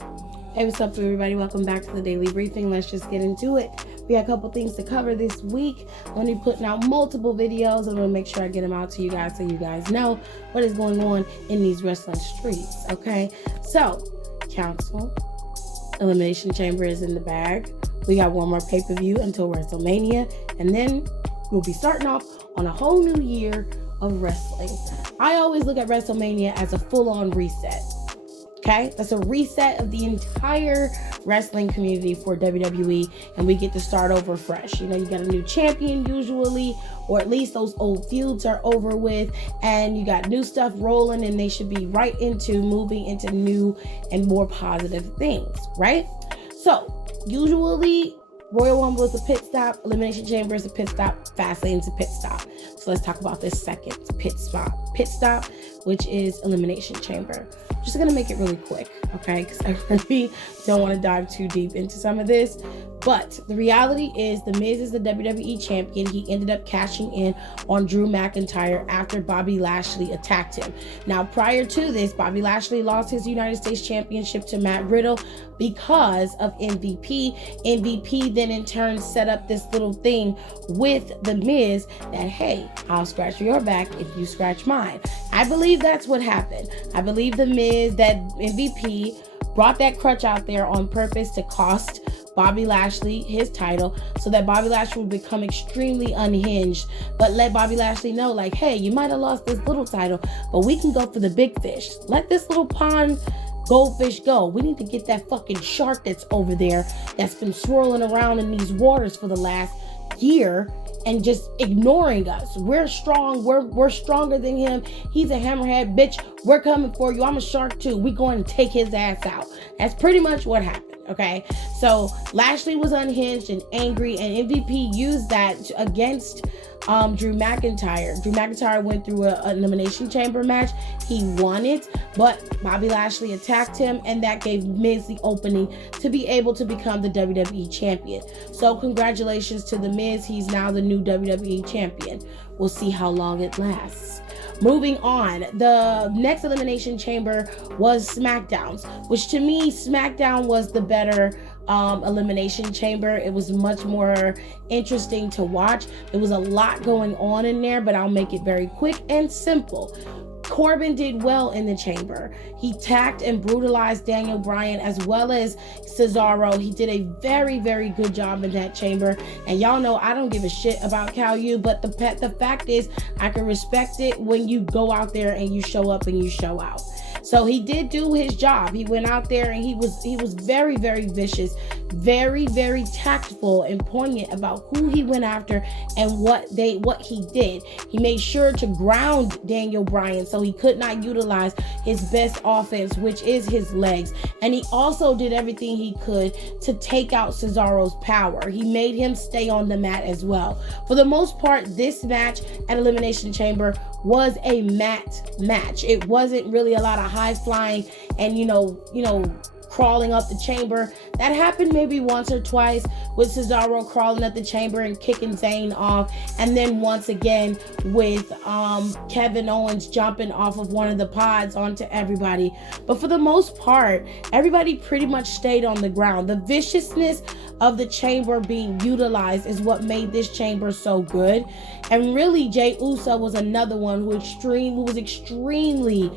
Hey, what's up, everybody? Welcome back to the Daily Briefing. Let's just get into it. We got a couple things to cover this week. I'm going to be putting out multiple videos. I'm going to make sure I get them out to you guys so you guys know what is going on in these wrestling streets, okay? So, Council, Elimination Chamber is in the bag. We got one more pay-per-view until WrestleMania, and then we'll be starting off on a whole new year of wrestling. I always look at WrestleMania as a full-on reset. Okay, that's a reset of the entire wrestling community for WWE, and we get to start over fresh. You know, you got a new champion usually, or at least those old feuds are over with, and you got new stuff rolling, and they should be right into moving into new and more positive things, right? So, usually, Royal Rumble is a pit stop, Elimination Chamber is a pit stop, Fastlane's a pit stop. So let's talk about this second pit stop, which is Elimination Chamber. Just gonna make it really quick, okay? Because I really don't want to dive too deep into some of this. But the reality is The Miz is the WWE Champion. He ended up cashing in on Drew McIntyre after Bobby Lashley attacked him. Now, prior to this, Bobby Lashley lost his United States Championship to Matt Riddle because of MVP. MVP then in turn set up this little thing with The Miz that, hey, I'll scratch your back if you scratch mine. I believe that's what happened. I believe The Miz, that MVP, brought that crutch out there on purpose to cost Bobby Lashley his title so that Bobby Lashley would become extremely unhinged, but let Bobby Lashley know, like, hey, you might have lost this little title, but we can go for the big fish. Let this little pond goldfish go. We need to get that fucking shark that's over there that's been swirling around in these waters for the last year and just ignoring us. We're strong. We're stronger than him. He's a hammerhead, bitch. We're coming for you. I'm a shark too. We're going to take his ass out. That's pretty much what happened. Okay, so Lashley was unhinged and angry, and MVP used that against Drew McIntyre. Drew McIntyre went through an Elimination Chamber match. He won it, but Bobby Lashley attacked him, and that gave Miz the opening to be able to become the WWE Champion. So congratulations to The Miz. He's now the new WWE Champion. We'll see how long it lasts. Moving on, the next Elimination Chamber was SmackDown's, which to me, SmackDown was the better Elimination Chamber. It was much more interesting to watch. There was a lot going on in there, but I'll make it very quick and simple. Corbin did well in the chamber. He attacked and brutalized Daniel Bryan as well as Cesaro. He did a very, very good job in that chamber. And y'all know I don't give a shit about Cal U, but the fact is I can respect it when you go out there and you show up and you show out. So he did do his job. He went out there and he was very, very vicious, very, very tactful and poignant about who he went after and what he did. He made sure to ground Daniel Bryan so he could not utilize his best offense, which is his legs. And he also did everything he could to take out Cesaro's power. He made him stay on the mat as well. For the most part, this match at Elimination Chamber was a mat match. It wasn't really a lot of high flying and you know crawling up the chamber. That happened maybe once or twice with Cesaro crawling up the chamber and kicking Zayn off, and then once again with Kevin Owens jumping off of one of the pods onto everybody. But for the most part, everybody pretty much stayed on the ground. The viciousness of the chamber being utilized is what made this chamber so good. And really, Jey Uso was another one who was extremely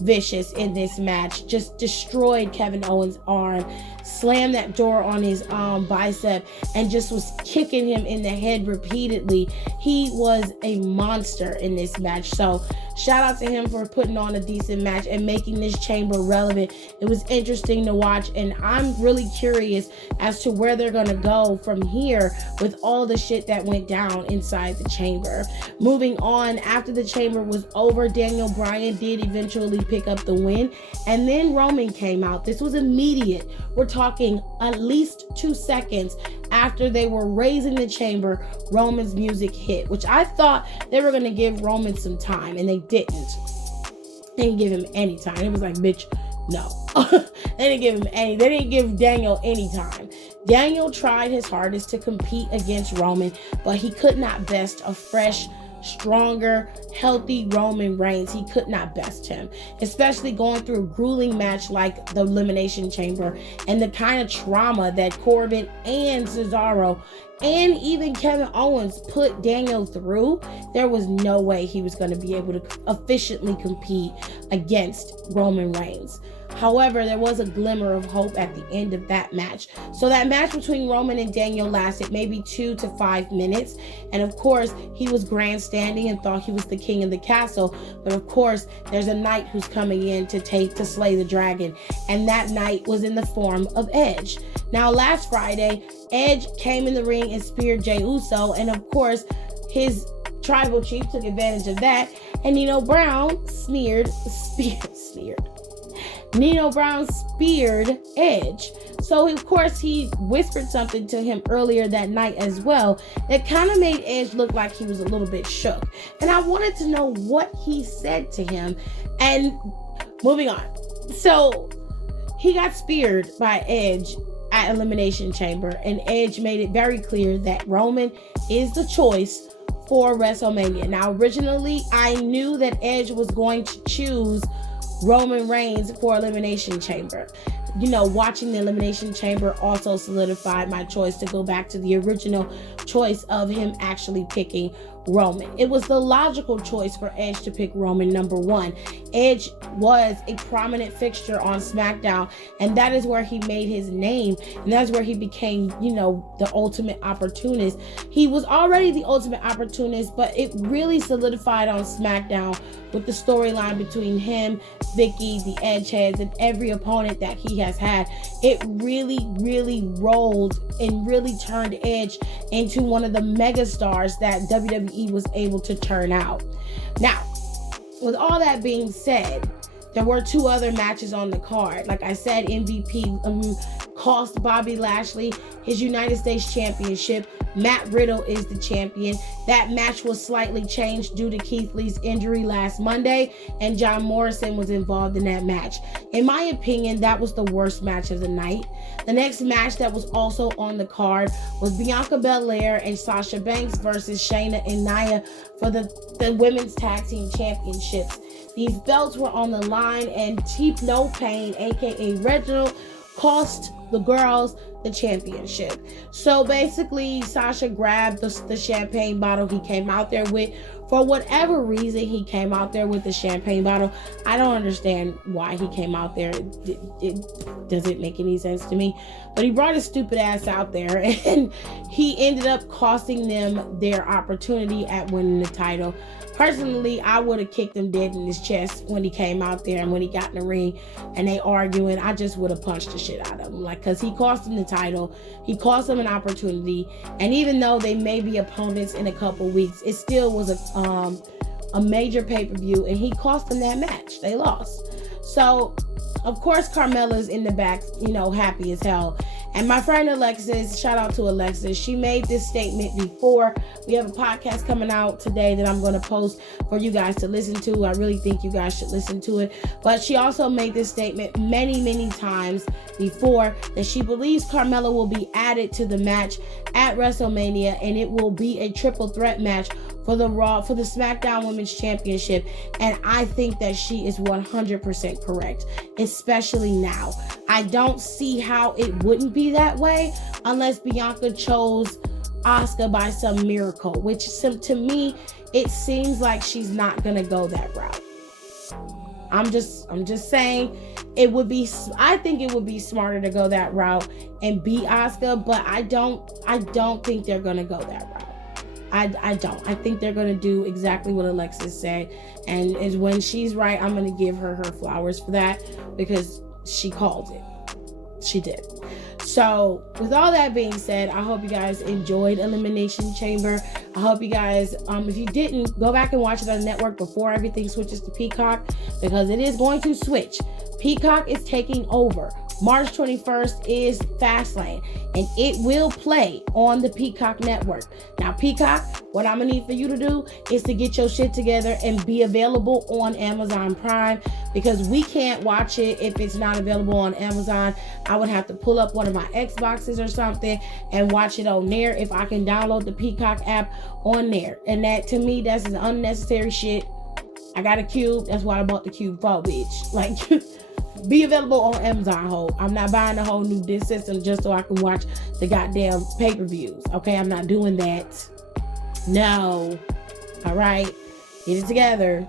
vicious in this match. Just destroyed Kevin Owens' arm, slammed that door on his bicep, and just was kicking him in the head repeatedly. He was a monster in this match. So shout out to him for putting on a decent match and making this chamber relevant. It was interesting to watch, and I'm really curious as to where they're gonna go from here with all the shit that went down inside the chamber. Moving on, after the chamber was over, Daniel Bryan did eventually pick up the win, and then Roman came out. This was immediate. We're talking at least 2 seconds after they were raising the chamber, Roman's music hit, which I thought they were going to give Roman some time, and they didn't. They didn't give him any time. It was like, bitch, no. They didn't give Daniel any time. Daniel tried his hardest to compete against Roman, but he could not best a fresh stronger, healthy Roman Reigns, he could not best him, especially going through a grueling match like the Elimination Chamber and the kind of trauma that Corbin and Cesaro and even Kevin Owens put Daniel through. There was no way he was going to be able to efficiently compete against Roman Reigns. However, there was a glimmer of hope at the end of that match. So that match between Roman and Daniel lasted maybe 2 to 5 minutes. And of course, he was grandstanding and thought he was the king of the castle. But of course, there's a knight who's coming in to slay the dragon. And that knight was in the form of Edge. Now, last Friday, Edge came in the ring and speared Jey Uso. And of course, his tribal chief took advantage of that. And Nino Brown speared Edge. So of course he whispered something to him earlier that night as well that kind of made Edge look like he was a little bit shook. And I wanted to know what he said to him. And moving on. So he got speared by Edge at Elimination Chamber, and Edge made it very clear that Roman is the choice for WrestleMania. Now, originally I knew that Edge was going to choose Roman Reigns for Elimination Chamber. You know, watching the Elimination Chamber also solidified my choice to go back to the original choice of him actually picking Roman. It was the logical choice for Edge to pick Roman, number one. Edge was a prominent fixture on SmackDown, and that is where he made his name, and that's where he became, you know, the ultimate opportunist. He was already the ultimate opportunist, but it really solidified on SmackDown with the storyline between him, Vicky, the Edgeheads, and every opponent that he has had. It really, really rolled and really turned Edge into one of the mega stars that WWE was able to turn out. Now, with all that being said, there were 2 other matches on the card. Like I said, MVP cost Bobby Lashley his United States Championship. Matt Riddle is the champion. That match was slightly changed due to Keith Lee's injury last Monday, and John Morrison was involved in that match. In my opinion, that was the worst match of the night. The next match that was also on the card was Bianca Belair and Sasha Banks versus Shayna and Nia for the Women's Tag Team Championships. These belts were on the line, and Cheap No Pain, aka Reginald, cost the girls the championship. So basically, Sasha grabbed the champagne bottle he came out there with. For whatever reason, he came out there with the champagne bottle. I don't understand why he came out there. It doesn't make any sense to me. But he brought his stupid ass out there, and he ended up costing them their opportunity at winning the title. Personally, I would have kicked him dead in his chest when he came out there, and when he got in the ring and they arguing, I just would have punched the shit out of him. Like, because he cost him the title, he cost him an opportunity, and even though they may be opponents in a couple weeks, it still was a major pay-per-view, and he cost them that match. They lost. So, of course, Carmella's in the back, you know, happy as hell. And my friend Alexis, shout out to Alexis, she made this statement before. We have a podcast coming out today that I'm going to post for you guys to listen to. I really think you guys should listen to it. But she also made this statement many, many times before that she believes Carmella will be added to the match at WrestleMania, and it will be a triple threat match for the SmackDown Women's Championship. And I think that she is 100% correct, especially now. I don't see how it wouldn't be that way unless Bianca chose Asuka by some miracle, which to me, it seems like she's not going to go that route. I'm just saying it would be, I think it would be smarter to go that route and beat Asuka, but I don't think they're going to go that route. I don't. I think they're going to do exactly what Alexis said. And is when she's right, I'm going to give her flowers for that, because she called it. She did. So with all that being said, I hope you guys enjoyed Elimination Chamber. I hope you guys, if you didn't, go back and watch it on the network before everything switches to Peacock, because it is going to switch. Peacock is taking over March 21st is Fastlane, and it will play on the Peacock network. Now, Peacock, what I'm gonna need for you to do is to get your shit together and be available on Amazon Prime, because we can't watch it if it's not available on Amazon. I would have to pull up one of my Xboxes or something and watch it on there if I can download the Peacock app on there. And that, to me, that's an unnecessary shit. I got a Cube. That's why I bought the Cube for, bitch. Like, be available on Amazon, ho. I'm not buying a whole new disc system just so I can watch the goddamn pay-per-views. Okay, I'm not doing that. No. All right. Get it together.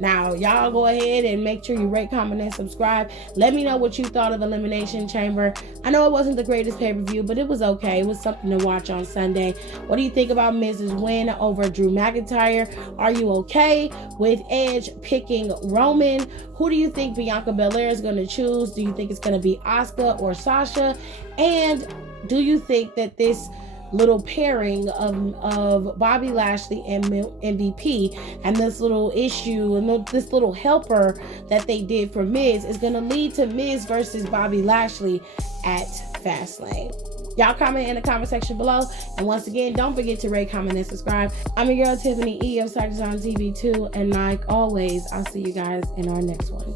Now, y'all go ahead and make sure you rate, comment, and subscribe. Let me know what you thought of Elimination Chamber. I know it wasn't the greatest pay-per-view, but it was okay. It was something to watch on Sunday. What do you think about Miz's win over Drew McIntyre? Are you okay with Edge picking Roman? Who do you think Bianca Belair is going to choose? Do you think it's going to be Asuka or Sasha? And do you think that this little pairing of Bobby Lashley and MVP and this little issue and this little helper that they did for Miz is going to lead to Miz versus Bobby Lashley at Fastlane? Y'all comment in the comment section below. And once again, don't forget to rate, comment, and subscribe. I'm your girl, Tiffany E of Side Design TV 2. And like always, I'll see you guys in our next one.